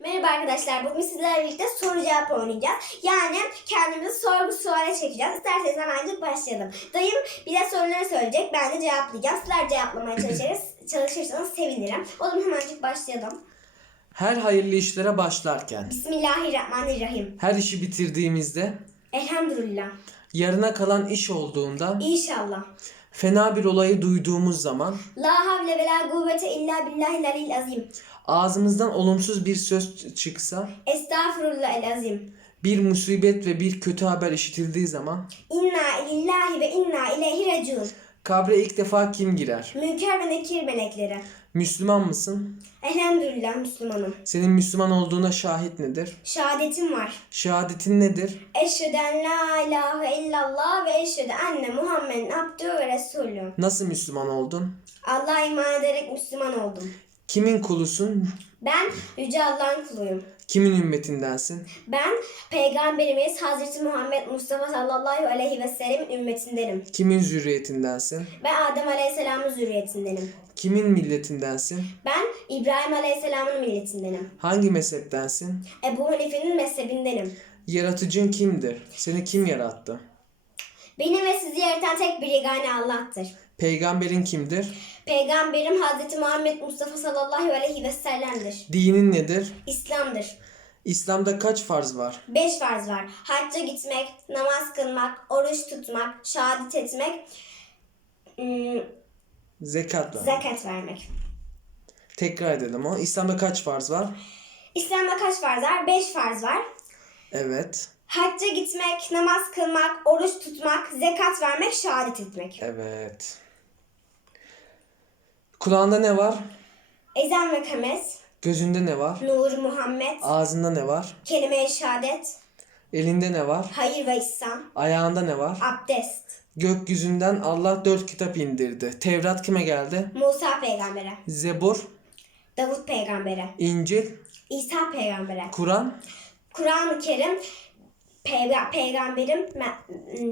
Merhaba arkadaşlar. Bugün sizlerle birlikte soru cevap oynayacağız. Yani kendimizi sorgu suale çekeceğiz. İsterseniz hemencik başlayalım. Dayım bize soruları söyleyecek. Ben de cevaplayacağım. Sizler cevaplamaya çalışırız. çalışırsanız sevinirim. O zaman hemencik başlayalım. Her hayırlı işlere başlarken, Bismillahirrahmanirrahim. her işi bitirdiğimizde, Elhamdülillah. yarına kalan iş olduğunda, İnşallah. fena bir olayı duyduğumuz zaman, La havle ve la kuvvete illa billahil alil azim. Ağzımızdan olumsuz bir söz çıksa, Estağfurullah el azim. bir musibet ve bir kötü haber işitildiği zaman, İnna lillahi ve inna ileyhi raciun. kabre ilk defa kim girer? Münker ve nekir melekleri. Müslüman mısın? Elhamdülillah Müslümanım. Senin Müslüman olduğuna şahit nedir? Şehadetim var. Şehadetin nedir? Eşhedü en la ilahe illallah ve eşhedü enne Muhammeden abdühü ve resulü. Nasıl Müslüman oldun? Allah'a iman ederek Müslüman oldum. Kimin kulusun? Ben Yüce Allah'ın kuluyum. Kimin ümmetindensin? Ben Peygamberimiz Hazreti Muhammed Mustafa sallallahu aleyhi ve sellemin ümmetindenim. Kimin zürriyetindensin? Ben Adem aleyhisselamın zürriyetindenim. Kimin milletindensin? Ben İbrahim aleyhisselamın milletindenim. Hangi mezheptensin? Ebu Hanife'nin mezhebindenim. Yaratıcın kimdir? Seni kim yarattı? Beni ve sizi yaratan tek bir yegane Allah'tır. Peygamberin kimdir? Peygamberim Hazreti Muhammed Mustafa sallallahu aleyhi ve sellem'dir. Dinin nedir? İslam'dır. İslam'da kaç farz var? Beş farz var. Hacca gitmek, namaz kılmak, oruç tutmak, şehadet etmek, ım, Zekat var. zekat vermek. Tekrar edelim o. İslam'da kaç farz var? İslam'da kaç farz var? Beş farz var. Evet. Hacca gitmek, namaz kılmak, oruç tutmak, zekat vermek, şehadet etmek. Evet. Kulağında ne var? Ezan ve kamet, Gözünde ne var? nur Muhammed, Ağzında ne var? kelime-i şehadet, Elinde ne var? hayır ve İslam, Ayağında ne var? abdest, Gökyüzünden Allah dört kitap indirdi. Tevrat kime geldi? Musa peygambere, Zebur, Davut peygambere, İncil, İsa peygambere, Kur'an, Kur'an-ı Kerim peyga- peygamberim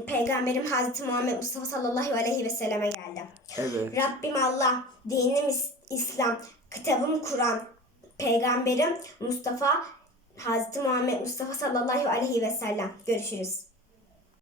peygamberim Hazreti Muhammed Mustafa sallallahu aleyhi ve selleme geldi. Evet. Rabbim Allah, dinim İs- İslam, kitabım Kur'an, peygamberim Mustafa Hazreti Muhammed Mustafa sallallahu aleyhi ve sellem. Görüşürüz.